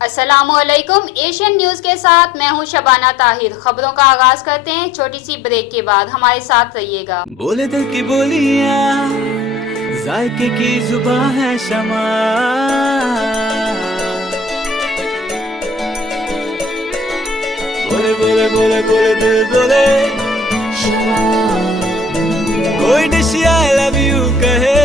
अस्सलामुअलैकुम। Asian news के साथ मैं हूं शबाना ताहिर। खबरों का आगाज करते हैं छोटी सी ब्रेक के बाद, हमारे साथ रहिएगा। बोले दिल की बोलियां, जायके की जुबान है शमा, बोले बोले बोले बोले दिल बोले शमा, कोई डिश आई लव यू कहे।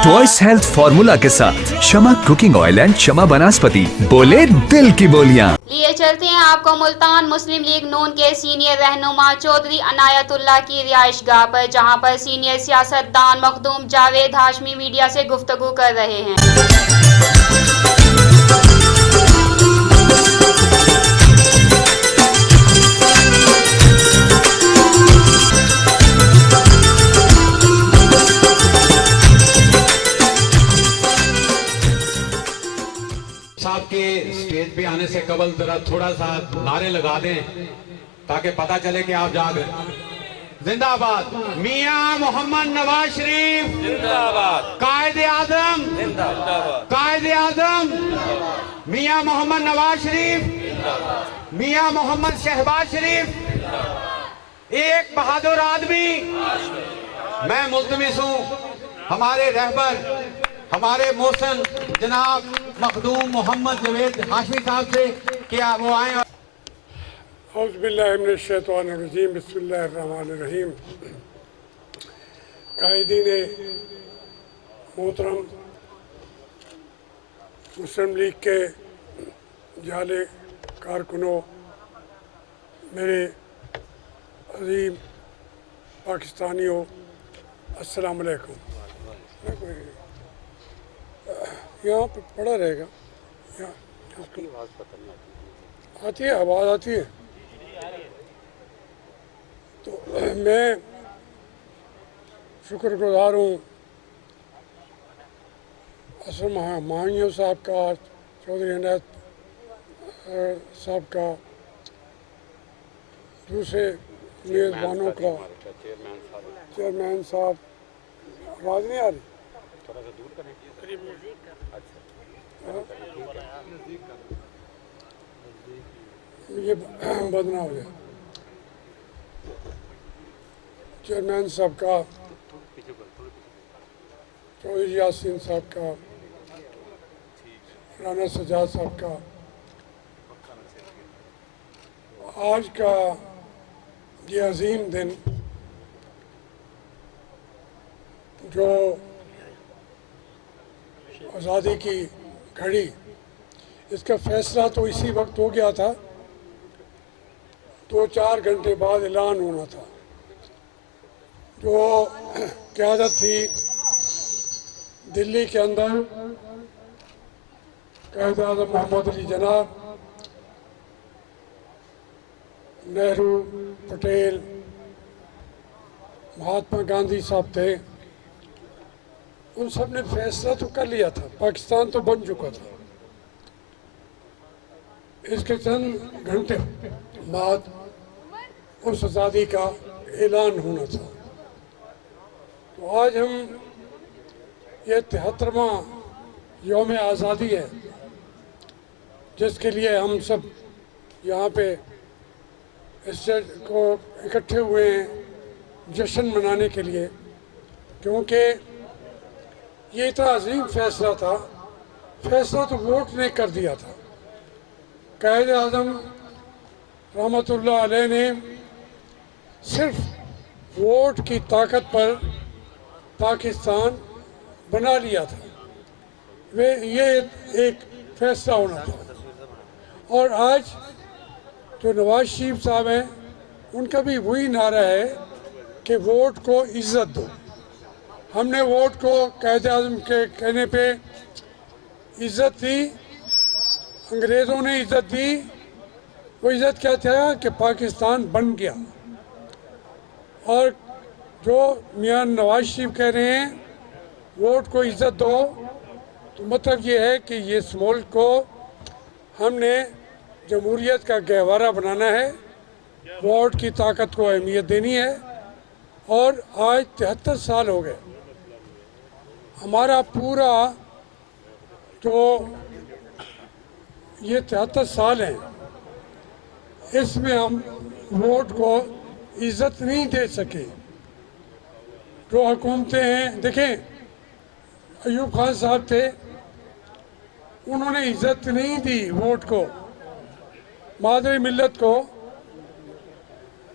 चॉइस हेल्थ फॉर्मूला के साथ शमा कुकिंग ऑयल एंड शमा बनास्पति, बोले दिल की बोलियां। लिए चलते हैं आपको मुल्तान मुस्लिम लीग नून के सीनियर रहनुमा चौधरी अनायतुल्लाह की रिहाइश गाह पर, जहां पर सीनियर सियासतदान मखदूम जावेद हाशमी मीडिया से गुफ्तगू कर रहे हैं। साहब के स्टेज पे आने से कबल जरा थोड़ा सा नारे लगा दें ताकि पता चले कि आप जाग रहे। जिंदाबाद मियां मोहम्मद नवाज शरीफ जिंदाबाद, कायदे आजम जिंदाबाद, कायदे आजम मियां मोहम्मद नवाज शरीफ, मियां मोहम्मद शहबाज शरीफ एक बहादुर आदमी। मैं मुल्तमिस हूँ हमारे रहबर, हमारे मोहसन जनाब मखदूम मोहम्मद जावेद हाशमी साहब से कि वो आए। औज़ुबिल्लाहिमिनश्शैतानिर्रजीम, बिस्मिल्लाहिर्रहमानिर्रहीम। कायदीन मोहतरम, मुस्लिम लीग के जाले कारकुनों, मेरे अजीम पाकिस्तानियों, अस्सलाम वालेकुम। यहाँ पे पड़ा रहेगा, यहाँ आती है, आवाज़ आती है। तो मैं शुक्रगुजार हूँ असर महानियों साहब का, चौधरी अनायत साहब का, दूसरे मेज़बानों का, चेयरमैन साहब। आवाज़ नहीं आ रही, थोड़ा सा दूर करें, ये बदना हो जाए। चेयरमैन साहब का, चौधरी यासीन साहब का, राना सजाद साहब का, आज का ये अजीम दिन जो आज़ादी की घड़ी, इसका फैसला तो इसी वक्त हो गया था, 2-4 घंटे बाद ऐलान होना था। जो क़यादत थी दिल्ली के अंदर, कायदे आज़म मोहम्मद अली जनाब, नेहरू, पटेल, महात्मा गांधी साहब थे, उन सब ने फैसला तो कर लिया था, पाकिस्तान तो बन चुका था। इसके चंद घंटे बाद उस आज़ादी का ऐलान होना था। तो आज हम ये 73वां यौम आज़ादी है, जिसके लिए हम सब यहाँ पे इस को इकट्ठे हुए हैं जश्न मनाने के लिए, क्योंकि ये इतना अजीम फैसला था। फैसला तो वोट ने कर दिया था। कायदे आज़म रहमतुल्लाह अलैह ने सिर्फ वोट की ताकत पर पाकिस्तान बना लिया था। वे ये एक फैसला होना था। और आज जो नवाज शरीफ साहब हैं, उनका भी वही नारा है कि वोट को इज़्ज़त दो। हमने वोट को कायदे आज़म के कहने पे इज़्ज़त दी, अंग्रेज़ों ने इज़्ज़त दी। वो इज़्ज़त क्या था कि पाकिस्तान बन गया। और जो मियां नवाज शरीफ कह रहे हैं वोट को इज़्ज़त दो, तो मतलब ये है कि ये इस मुल्क को हमने जमहूरियत का गहवारा बनाना है, वोट की ताकत को अहमियत देनी है। और आज 73 साल हो गए। हमारा पूरा जो ये 73 साल हैं, इसमें हम वोट को इज़्ज़त नहीं दे सके। जो हुकूमतें हैं, देखें अयूब खान साहब थे, उन्होंने इज़्ज़त नहीं दी वोट को, मादरी मिल्लत को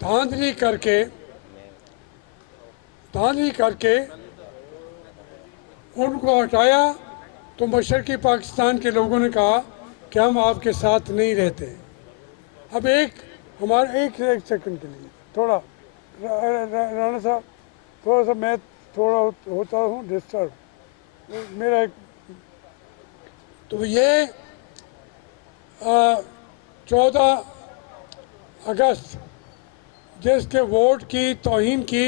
धांधली करके उनको हटाया। तो मशरक़ी पाकिस्तान के लोगों ने कहा कि हम आपके साथ नहीं रहते। अब एक सेकंड के लिए थोड़ा राणा साहब, थोड़ा सा मैं थोड़ा होता हूँ डिस्टर्ब, मेरा एक तो ये 14 अगस्त जिसके वोट की तौहीन की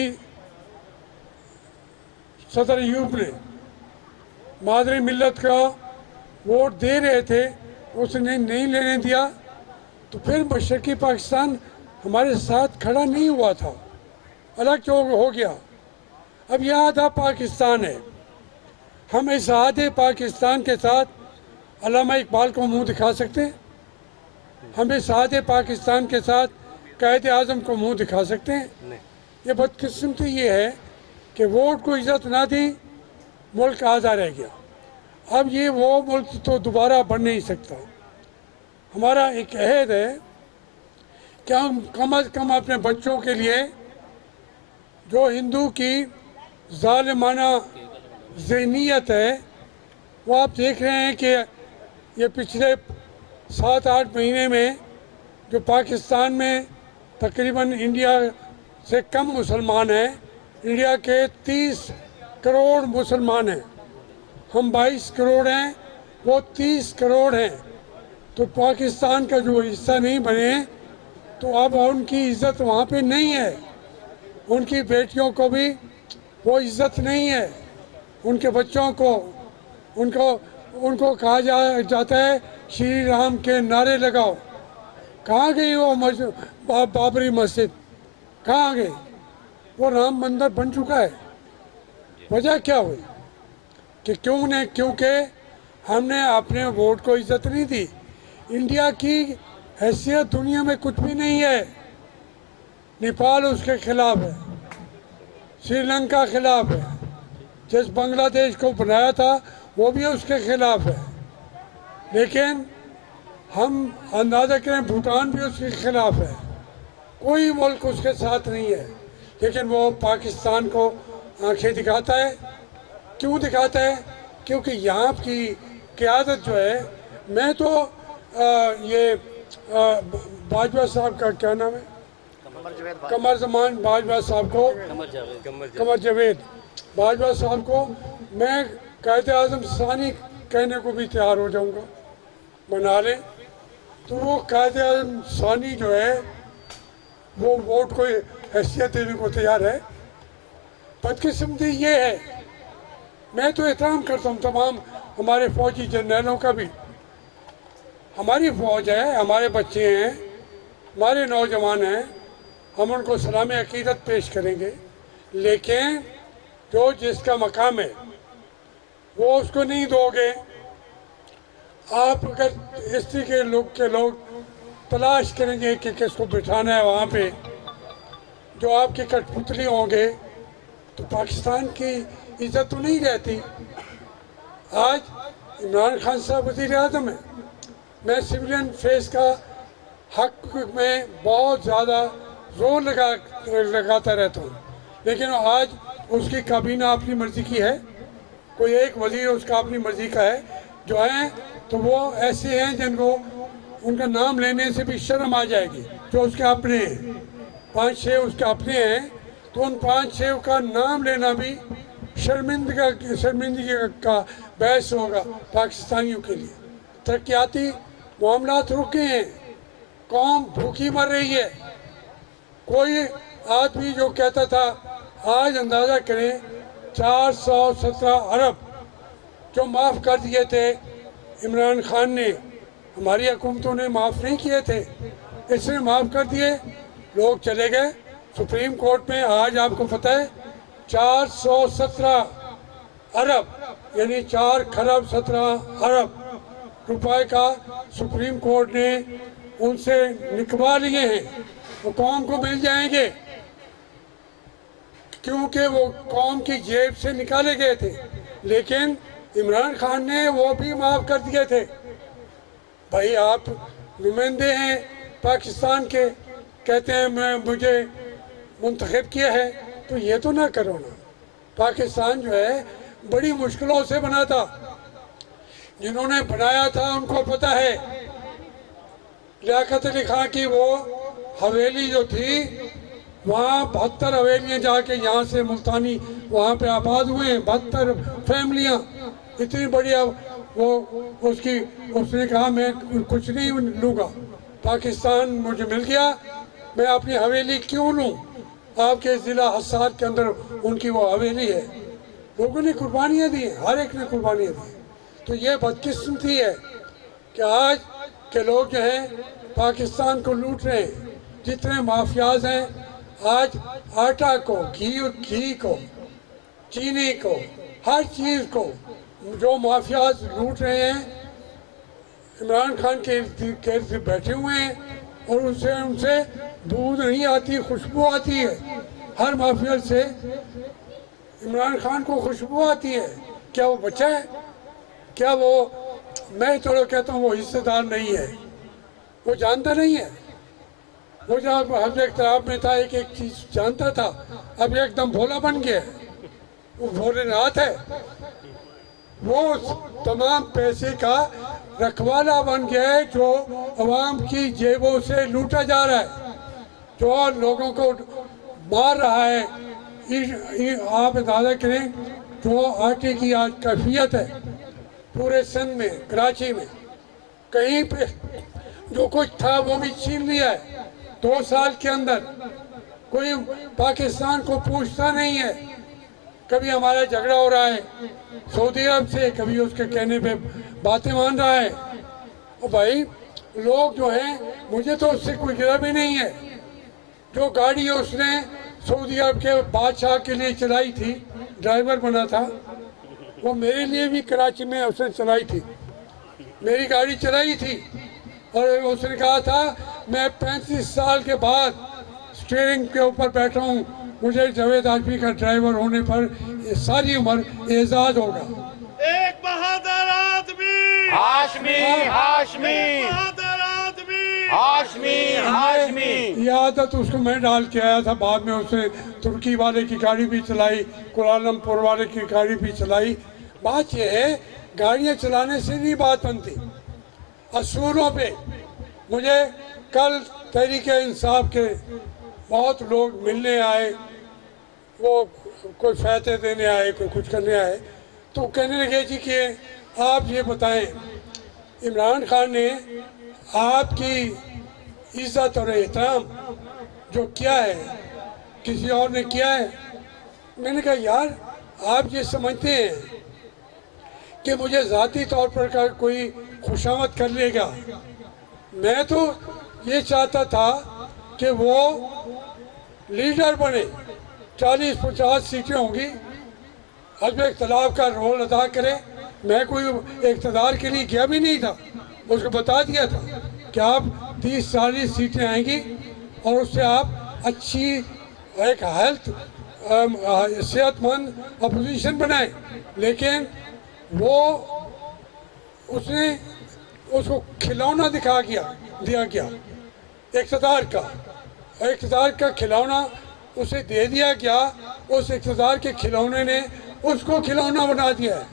सदर अयूब ने, मादरी मिल्लत का वोट दे रहे थे, उसने नहीं लेने दिया। तो फिर मशरक़ी पाकिस्तान हमारे साथ खड़ा नहीं हुआ था, अलग हो गया। अब यह आधा पाकिस्तान है। हम इस आधे पाकिस्तान के साथ अल्लामा इकबाल को मुंह दिखा सकते हैं? हम इस आधे पाकिस्तान के साथ कायदे आज़म को मुंह दिखा सकते हैं? ये बदकिस्मती ये है कि वोट को इज़्ज़त ना दी, मुल्क आज़ा रह गया। अब ये वो मुल्क तो दोबारा बन नहीं सकता। हमारा एक अहद है कि हम कम अज़ कम अपने बच्चों के लिए जो हिंदू की ज़ालिमाना ज़हनियत है, वो आप देख रहे हैं कि ये पिछले 7-8 महीने में जो पाकिस्तान में तकरीबन इंडिया से कम मुसलमान हैं, इंडिया के 30 करोड़ मुसलमान हैं, हम 22 करोड़ हैं, वो 30 करोड़ हैं। तो पाकिस्तान का जो हिस्सा नहीं बने तो अब उनकी इज़्ज़त वहाँ पे नहीं है। उनकी बेटियों को भी वो इज़्ज़त नहीं है, उनके बच्चों को उनको कहा जाता है श्री राम के नारे लगाओ। कहाँ गई वो बाबरी मस्जिद, कहाँ गई? वो राम मंदिर बन चुका है। वजह क्या हुई कि क्योंकि हमने अपने वोट को इज़्ज़त नहीं दी। इंडिया की हैसियत दुनिया में कुछ भी नहीं है। नेपाल उसके खिलाफ है, श्रीलंका खिलाफ है, जिस बांग्लादेश को बनाया था वो भी उसके खिलाफ है। लेकिन हम अंदाज़ा करें भूटान भी उसके खिलाफ है, कोई मुल्क उसके साथ नहीं है। लेकिन वो पाकिस्तान को आंखें दिखाता है। क्यों दिखाता है? क्योंकि यहाँ की क़यादत जो है, मैं तो बाजवा साहब का क्या नाम है, कमर जमान बाजवा साहब को, कमर जावेद बाजवा साहब को मैं कायदे आज़म सानी कहने को भी तैयार हो जाऊंगा, बना लें। तो वो कायदे आज़म सानी जो है वो वोट को हैसियत देने को तैयार है। बदकिस्मती ये है, मैं तो एहतराम करता हूँ तमाम हमारे फौजी जनरलों का भी। हमारी फ़ौज है, हमारे बच्चे हैं, हमारे नौजवान हैं, हम उनको सलाम अकीदत पेश करेंगे। लेकिन जो जिसका मकाम है वो उसको नहीं दोगे। आप अगर इस के लोग तलाश करेंगे कि किसको बिठाना है वहाँ पे, जो आपके कठपुतली होंगे, तो पाकिस्तान की इज़्ज़त तो नहीं रहती। आज इमरान खान साहब वज़ीर आज़म है, मैं सिविलियन फेस का हक में बहुत ज़्यादा जोर लगाता रहता हूँ, लेकिन आज उसकी काबीना अपनी मर्ज़ी की है, कोई एक वज़ीर उसका अपनी मर्ज़ी का है। जो हैं तो वो ऐसे हैं जिनको उनका नाम लेने से भी शर्म आ जाएगी, जो उसके अपने हैं। 5-6 उसके अपने हैं, तो उन 5-6 का नाम लेना भी शर्मिंदगी का बहस होगा पाकिस्तानियों के लिए। तरक्याती मामलात रुके हैं, कौम भूखी मर रही है। कोई आदमी जो कहता था, आज अंदाज़ा करें 417 अरब जो माफ़ कर दिए थे इमरान खान ने, हमारी हुकूमतों ने माफ़ नहीं किए थे, इसने माफ़ कर दिए, लोग चले गए सुप्रीम कोर्ट में। आज आपको पता है 417 अरब यानी 4 खरब 17 अरब रुपए का सुप्रीम कोर्ट ने उनसे निकलवा लिए हैं, वो कौम को मिल जाएंगे, क्योंकि वो कौम की जेब से निकाले गए थे। लेकिन इमरान खान ने वो भी माफ़ कर दिए थे। भाई आप नुमाइंदे हैं पाकिस्तान के, कहते हैं मुझे मुंतखब किया है, तो ये तो ना करो ना। पाकिस्तान जो है बड़ी मुश्किलों से बना था, जिन्होंने बनाया था उनको पता है। लियाकत अली खां की वो हवेली जो थी, वहाँ 72 हवेलियाँ जाके यहाँ से मुल्तानी वहाँ पे आबाद हुए हैं, 72 फैमिलियाँ, इतनी बढ़िया। वो उसने कहा मैं कुछ नहीं लूँगा, पाकिस्तान मुझे मिल गया, मैं अपनी हवेली क्यों लूँ। आपके ज़िला हसार के अंदर उनकी वो हवेली है। लोगों ने कुर्बानियाँ दी, हर एक ने कुर्बानियाँ दी। तो ये बदकिस्मती है कि आज के लोग जो हैं पाकिस्तान को लूट रहे हैं। जितने माफियाज हैं आज आटा को, घी को, चीनी को, हर चीज़ को जो माफियाज लूट रहे हैं, इमरान खान के इर्द बैठे हुए हैं और उनसे दूध नहीं आती, खुशबू आती है। हर माफिया से इमरान खान को खुशबू आती है। क्या वो बच्चा है? क्या वो, मैं थोड़ा कहता हूँ वो हिस्सेदार नहीं है, वो जानता नहीं है। वो जब हर एक तरफ में था एक चीज़ जानता था, अब एकदम भोला बन गया। वो भोलेनाथ है, वो तमाम पैसे का रखवाला बन गया है जो अवाम की जेबों से लूटा जा रहा है, जो लोगों को मार रहा है। आप अंदाजा करें जो आटे की आज कैफियत है पूरे सिंध में, कराची में, कहीं पे जो कुछ था वो भी छीन लिया है। 2 साल के अंदर कोई पाकिस्तान को पूछता नहीं है। कभी हमारा झगड़ा हो रहा है सऊदी अरब से, कभी उसके कहने पे बातें मान रहा है। और भाई लोग जो हैं, मुझे तो उससे कोई गिला भी नहीं है। जो गाड़ी उसने सऊदी अरब के बादशाह के लिए चलाई थी, ड्राइवर बना था, वो मेरे लिए भी कराची में उसने चलाई थी, मेरी गाड़ी चलाई थी। और उसने कहा था मैं 35 साल के बाद स्टीयरिंग के ऊपर बैठा हूँ, मुझे जावेद हाशमी का ड्राइवर होने पर सारी उम्र एजाज होगा। एक बहादुर आदमी, हाशमी हाशमी बहादुर आदमी, हाशमी हाशमी। ये आदत उसको मैं डाल के आया था। बाद में उसने तुर्की वाले की गाड़ी भी चलाई, कुआलालंपुर वाले की गाड़ी भी चलाई। बात यह है गाड़ियाँ चलाने से नहीं बात बनती, असूलों पे। मुझे कल तहरीके इंसाफ के बहुत लोग मिलने आए, वो कोई फैते देने आए, कोई कुछ करने आए, तो कहने लगे जी कि आप ये बताएं इमरान खान ने आपकी इज्जत और एहतराम जो किया है किसी और ने किया है? मैंने कहा यार आप ये समझते हैं कि मुझे ज़ाती तौर पर कोई खुशामद कर लेगा? मैं तो ये चाहता था कि वो लीडर बने, 40-50 सीटें होंगी, हस्ब इख्तलाफ का रोल अदा करे। मैं कोई इक़्तिदार के लिए गया भी नहीं था, उसको बता दिया था कि आप 30-40 सीटें आएंगी और उससे आप अच्छी एक हेल्थ सेहतमंद अपोजिशन बनाएं। लेकिन वो उसने उसको खिलौना दिया गया इक़्तिदार का खिलौना उसे दे दिया गया। उस इक़्तिदार के खिलौने ने उसको खिलौना बना दिया है।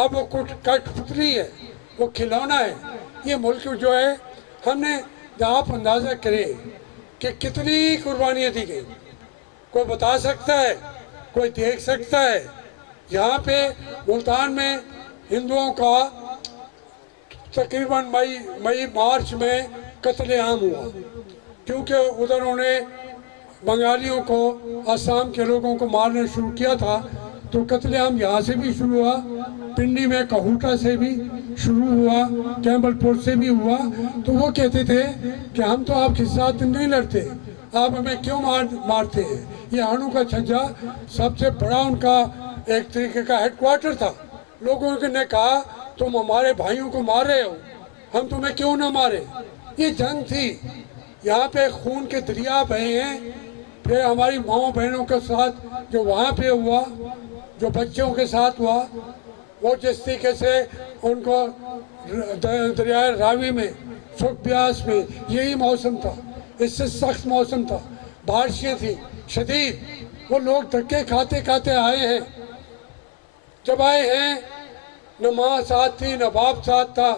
अब वो कुछ कठपुतली है, वो खिलौना है। ये मुल्क जो है, हमने आप अंदाज़ा करें कि कितनी कुर्बानियाँ दी गई। कोई बता सकता है, कोई देख सकता है। यहाँ पे मुल्तान में हिंदुओं का तकरीबन मई मार्च में कत्लेआम हुआ, क्योंकि उधर उन्होंने बंगालियों को, असम के लोगों को मारना शुरू किया था। तो कत्लेआम यहाँ से भी शुरू हुआ, पिंडी में कहूटा से भी शुरू हुआ, कैम्बलपुर से भी हुआ। तो वो कहते थे कि हम तो आपके साथ नहीं लड़ते, आप हमें क्यों मारते हैं। ये हणु का छज्जा सबसे बड़ा उनका एक तरीके का हेडक्वार्टर था। लोगों ने कहा तुम हमारे भाइयों को मार रहे हो, हम तुम्हें क्यों ना मारे। ये जंग थी, यहाँ पे खून के दरिया बहे हैं। फिर हमारी माओ बहनों के साथ जो वहाँ पे हुआ, जो बच्चों के साथ हुआ, वो जिस तरीके से उनको दरिया रावी में, सुख ब्यास में, यही मौसम था, इससे सख्त मौसम था, बारिशें थी शदीद। वो लोग धक्के खाते खाते आए हैं। जब आए हैं न माँ साथ थी न बाप साथ था,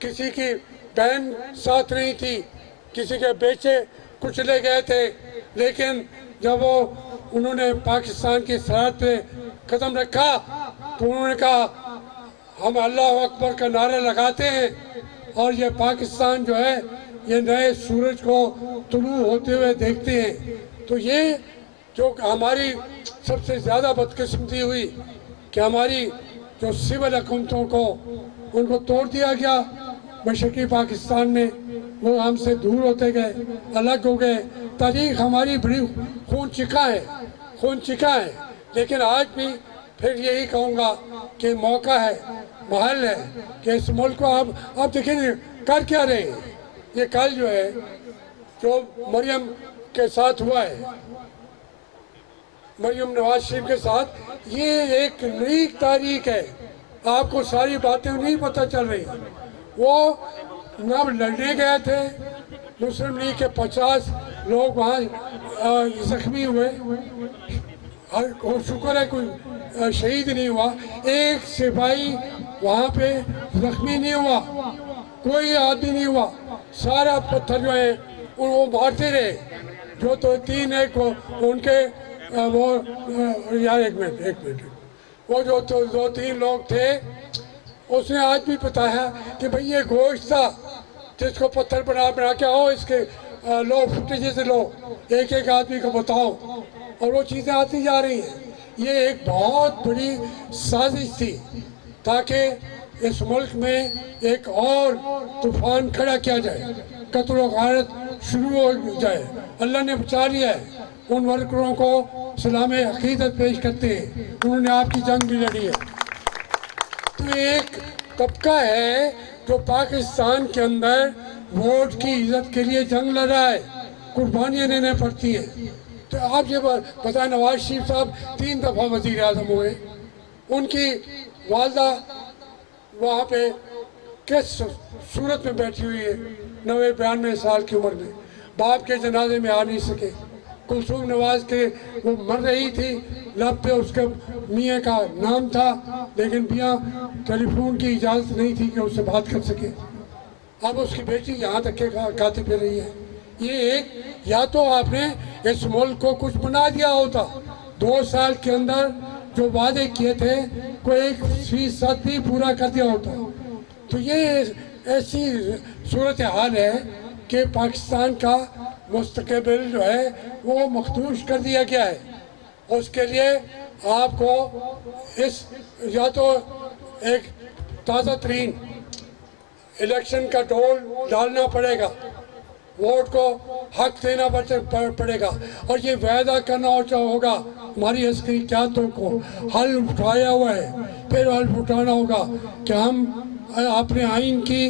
किसी की बहन साथ नहीं थी, किसी के बेचे कुचले गए थे। लेकिन जब वो उन्होंने पाकिस्तान की सरहद पे कदम रखा तो उन्होंने कहा हम अल्लाह अकबर का नारा लगाते हैं और ये पाकिस्तान जो है ये नए सूरज को तुलू होते हुए देखते हैं। तो ये जो हमारी सबसे ज़्यादा बदकिस्मती हुई कि हमारी जो सिविल हुकूमतों को उनको तोड़ दिया गया मशरक़ी पाकिस्तान में, वो हमसे दूर होते गए, अलग हो गए। तारीख हमारी बड़ी खून चिका है, खून चिका है। लेकिन आज भी फिर यही कहूँगा कि मौका है, महल है कि इस मुल्क को आप देखिए कर क्या रहे हैं। ये कल जो है जो मरियम के साथ हुआ है, मरियम नवाज शरीफ के साथ, ये एक नई तारीख है। आपको सारी बातें नहीं पता चल रही। वो न लड़ने गए थे, मुस्लिम लीग के 50 लोग वहाँ जख्मी हुए, और शुक्र है कोई शहीद नहीं हुआ। एक सिपाही वहाँ पे जख्मी नहीं हुआ, कोई आदमी नहीं हुआ। सारा पत्थर जो है वो मारते रहे। जो तो तीन है को उनके वो यार एक मिनट वो जो तो 2-3 लोग थे, उसने आज भी बताया कि भाई ये गोश्त था जिसको पत्थर बना के आओ, इसके लो फुटेज लो, एक एक आदमी को बताओ। और वो चीज़ें आती जा रही हैं। ये एक बहुत बड़ी साजिश थी ताकि इस मुल्क में एक और तूफान खड़ा किया जाए, कत्ल व गारत शुरू हो जाए। अल्लाह ने बचा लिया है। उन वर्करों को सलाम अकीदत पेश करते हैं, उन्होंने आपकी जंग भी लड़ी है। तो एक तबका है जो पाकिस्तान के अंदर वोट की इज्जत के लिए जंग लड़ रहा है, कुर्बानियाँ देने पड़ती हैं। तो आप ये बताएं, नवाज शरीफ साहब 3 दफ़ा वज़ीर आज़म हुए, उनकी वालदा वहाँ पे किस सूरत में बैठी हुई है, 90-92 साल की उम्र में, बाप के जनाजे में आ नहीं सके। कुलसूम नवाज के वो मर रही थी, लब पे उसके मियाँ का नाम था, लेकिन मियाँ टेलीफोन की इजाज़त नहीं थी कि उससे बात कर सके। अब उसकी बेटी यहाँ तक के खाती फिर रही है। ये एक, या तो आपने इस मुल्क को कुछ बना दिया होता, 2 साल के अंदर जो वादे किए थे कोई 1% भी पूरा कर दिया होता। तो ये ऐसी सूरत हाल है कि पाकिस्तान का मुस्तकबिल जो है वो मखदूश कर दिया गया है। उसके लिए आपको इस या तो एक ताज़ा तरीन इलेक्शन का ढोल डालना पड़ेगा, वोट को हक देना पड़ेगा, और ये वायदा करना होगा हमारी अस्करी क़यादतों को, हल उठाया हुआ है, फिर हल उठाना होगा कि हम अपने आइन की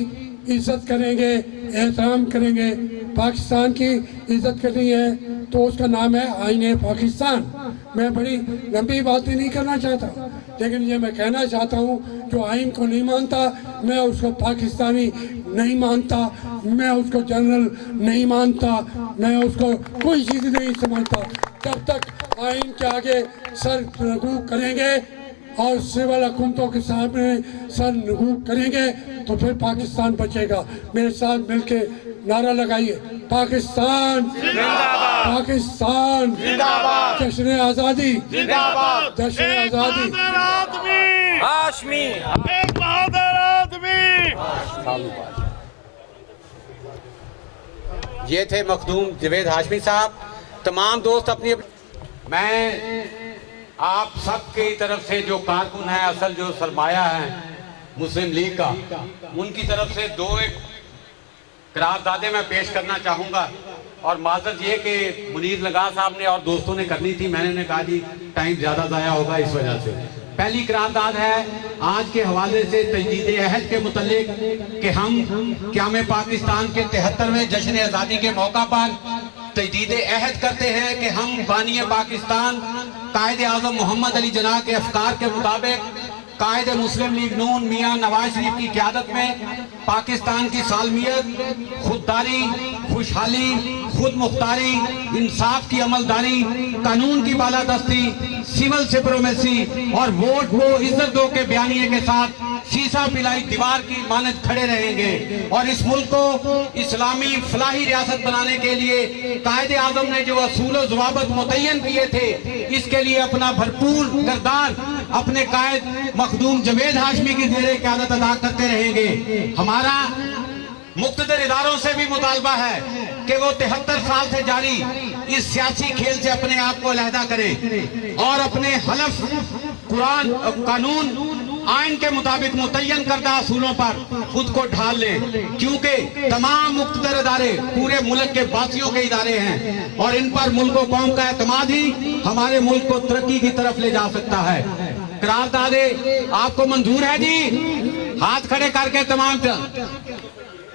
इज़्ज़त करेंगे, एहतराम करेंगे। पाकिस्तान की इज़्ज़त करनी है तो उसका नाम है आईन पाकिस्तान। मैं बड़ी लंबी बातें नहीं करना चाहता, लेकिन ये मैं कहना चाहता हूँ जो आइन को नहीं मानता, मैं उसको पाकिस्तानी नहीं मानता, मैं उसको जनरल नहीं मानता, मैं उसको कोई चीज़ नहीं समझता। जब तक आइन के आगे सर नगू करेंगे और सिविल हुकूमतों के सामने सर नगू करेंगे तो फिर पाकिस्तान बचेगा। मेरे साथ मिलके नारा लगाइए, पाकिस्तान जिंदाबाद, पाकिस्तान जिंदाबाद, जश्न आज़ादी जिंदाबाद, जश्न आज़ादी। हाशमी एक बहादुर आदमी। ये थे मखदूम जावेद हाशमी साहब। तमाम दोस्त अपनी, मैं आप सबकी तरफ से जो कारकुन है, असल जो सरमाया है मुस्लिम लीग का, उनकी तरफ से 2 एक करारदादे मैं पेश करना चाहूँगा। और माजरत ये कि मुनीर लगा साहब ने और दोस्तों ने करनी थी, मैंने कहा जी टाइम ज़्यादा ज़ाया होगा इस वजह से। पहली करारदाद है आज के हवाले से तजदीद अहद के मुतल्लिक कि हम क़याम पाकिस्तान के 73वें जश्न आज़ादी के मौका पर तजदीद अहद करते हैं कि हम बानी पाकिस्तान कायद आज़म मोहम्मद अली जिन्ना के अफकार के मुताबिक कायद मुस्लिम लीग नून मियां नवाज शरीफ की क़यादत में पाकिस्तान की सालमियत, खुददारी, खुशहाली, खुद मुख्तारी, इंसाफ की अमलदारी, कानून की बालादस्ती, सिविल सुप्रीमेसी और वोट को इज्जत दो के बयानिए के साथ शीशा पिलाई दीवार की मानद खड़े रहेंगे और इस मुल्क को इस्लामी फलाही रियासत बनाने के लिए कायदे आजम ने जो असूल व ज़वाबित मुतय्यन किए थे, इसके लिए अपना भरपूर किरदार अपने कायद मखदूम जावेद हाशमी की ज़ेरे क़यादत अदा करते रहेंगे। हमारा मुक़्तदर इदारों से भी मुतालबा है कि वो 73 साल से जारी इस सियासी खेल से अपने आप को अलहदा करें और अपने हलफ, कुरान, कानून, आइन के मुताबिक मुतय्यन करदा असूलों पर खुद को ढाल लें, क्योंकि तमाम मुक़्तदर इदारे पूरे मुल्क के बासियों के इदारे हैं और इन पर मुल्क व कौम का एतमाद ही हमारे मुल्क को तरक्की की तरफ ले जा सकता है। करारदादे आपको मंजूर है जी? हाथ खड़े करके तमाम।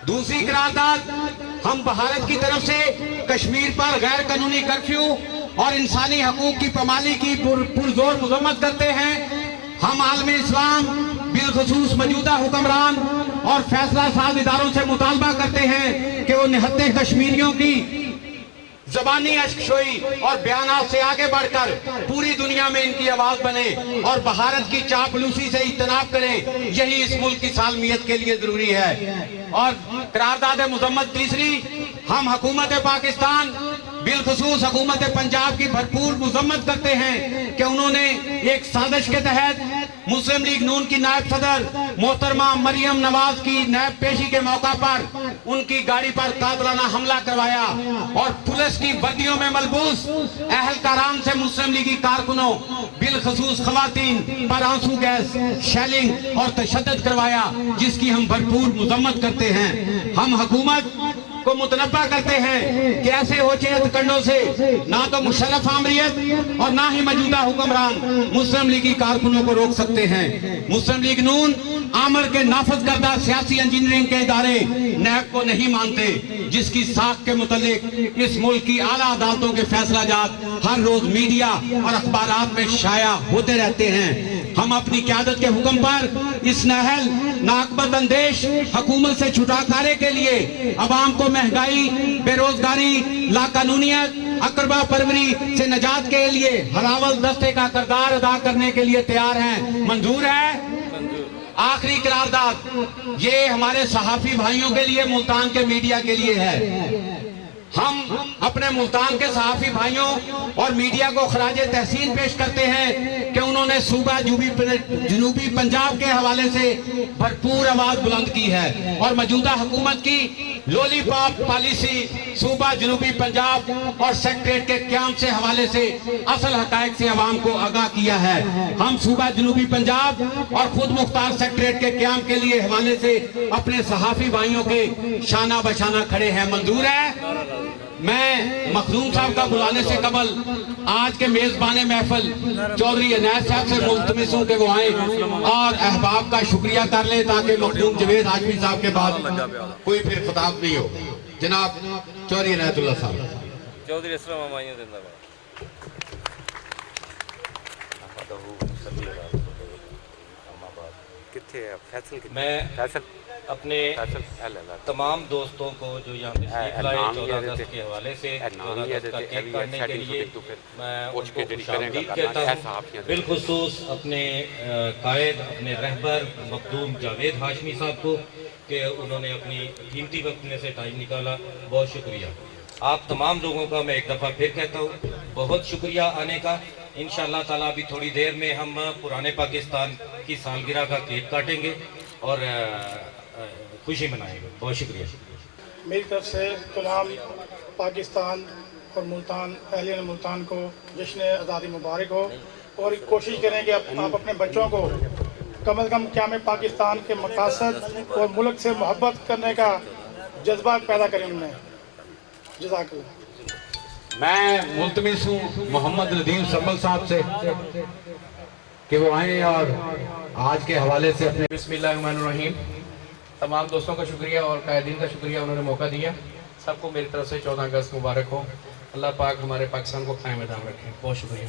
दूसरी करारदाद, हम भारत की तरफ से कश्मीर पर गैर कानूनी कर्फ्यू और इंसानी हकूक की पामाली की पुरजोर मजम्मत करते हैं। हम आलमी इस्लाम, बिलखुसूस मौजूदा हुक्मरान और फैसला साज इदारों से मुतालबा करते हैं कि वो निहत्ते कश्मीरियों की ज़बानी अश्कशोई और बयानात से आगे बढ़कर पूरी दुनिया में इनकी आवाज बने और भारत की चापलूसी से इज्तनाब करें। यही इस मुल्क की सालमियत के लिए जरूरी है। और करारदाद मुजम्मत तीसरी, हम हुकूमत पाकिस्तान बिलखुसूस हुकूमत पंजाब की भरपूर मुजम्मत करते हैं कि उन्होंने एक साजिश के तहत मुस्लिम लीग नून की नायब सदर मोहतरमा मरियम नवाज की नायब पेशी के मौका पर उनकी गाड़ी पर कातलाना हमला करवाया और पुलिस की वर्दियों में मलबूस अहलकारान से मुस्लिम लीगी कारकुनों बिलखुसूस खवातीन पर आंसू गैस, शेलिंग और तशद्दुद करवाया, जिसकी हम भरपूर मुजम्मत करते हैं। हम हुकूमत को मुतनब्बा करते हैं कि ऐसे होचे हथकंडों से ना तो मुशर्रफ आमरीत और ना ही मौजूदा हुक्मरान मुस्लिम लीगी कारकुनों को रोक सकते हैं। मुस्लिम लीग नून आमर के नाफज करदा सियासी इंजीनियरिंग के इदारे नैब को नहीं मानते, जिसकी साख के मुतालिक इस मुल्क की आला अदालतों के फैसला जात हर रोज मीडिया और अखबारात में शाया होते रहते हैं। हम अपनी क़यादत के हुक्म पर इस नाहल नाकबद अंदेश हुकूमत से छुटकारे के लिए अवाम को महंगाई, बेरोजगारी, लाकानूनियत, अकरबा परवरी से निजात के लिए हरावल दस्ते का किरदार अदा करने के लिए तैयार हैं। मंजूर है? आखिरी करारदाद ये हमारे सहाफी भाइयों के लिए, मुल्तान के मीडिया के लिए है। हम अपने मुल्तान के सहाफी भाइयों और मीडिया को खराज तहसीन पेश करते हैं कि उन्होंने सूबा जनूबी पंजाब के हवाले से भरपूर आवाज बुलंद की है और मौजूदा हुकूमत की लॉलीपॉप पॉलिसी सूबा जनूबी पंजाब और सेक्रेटरीट के क़याम से हवाले से असल हकायक से अवाम को आगाह किया है। हम सूबा जनूबी पंजाब और खुद मुख्तार सेक्रेटरीट के क़याम के लिए हवाले से अपने सहाफी भाइयों के शाना बशाना खड़े हैं। मंजूर है? मैं मखदूम साहब का बुलाने से कबल आज के मेजबान महफिल चौधरी अनैस साहब से मुल्तमिस हूं कि वो आए और अहबाब का शुक्रिया कर लें, ताकि मखदूम जावेद हाशमी साहब के बाद कोई फिर खिताब नहीं हो। जनाब चौधरी अनायतुल्लाह साहब। चौधरी अस्सलाम वालेकुम जिंदाबाद। मैं अपने तमाम दोस्तों को जो यहाँ तशरीफ लाए 14 अगस्त के हवाले से 14 अगस्त का केक काटने के लिए मैं उनको खुशामदीद कहता हूँ। बिलखुसूस अपने कायद, अपने रहबर मखदूम जावेद हाशमी साहब को कि उन्होंने अपनी कीमती वक्त में से टाइम निकाला, बहुत शुक्रिया। आप तमाम लोगों का मैं एक दफ़ा फिर कहता हूँ बहुत शुक्रिया आने का। इंशाअल्लाह ताला अभी थोड़ी देर में हम पुराने पाकिस्तान की सालगिरह का केक काटेंगे और खुशी मनाएंगे। बहुत शुक्रिया। मेरी तरफ से तमाम पाकिस्तान और मुल्तान, अहले मुल्तान को जश्न आज़ादी मुबारक हो और कोशिश करें कि आप अपने बच्चों को कम से कम क़याम पाकिस्तान के मकासद और मुल्क से मोहब्बत करने का जज्बा पैदा करें उनमें। जज़ाकल्लाह। मैं मुल्तमिस हूँ मोहम्मद नदीम सम्मल साहब से कि वो आए और आज के हवाले से अपने बिस्मिल्लाहिर्रहमानिर्रहीम। तमाम दोस्तों का शुक्रिया और कायदीन का शुक्रिया, उन्होंने मौका दिया। सबको मेरी तरफ से 14 अगस्त मुबारक हो। अल्लाह पाक हमारे पाकिस्तान को कायम दाम रखे। बहुत शुक्रिया।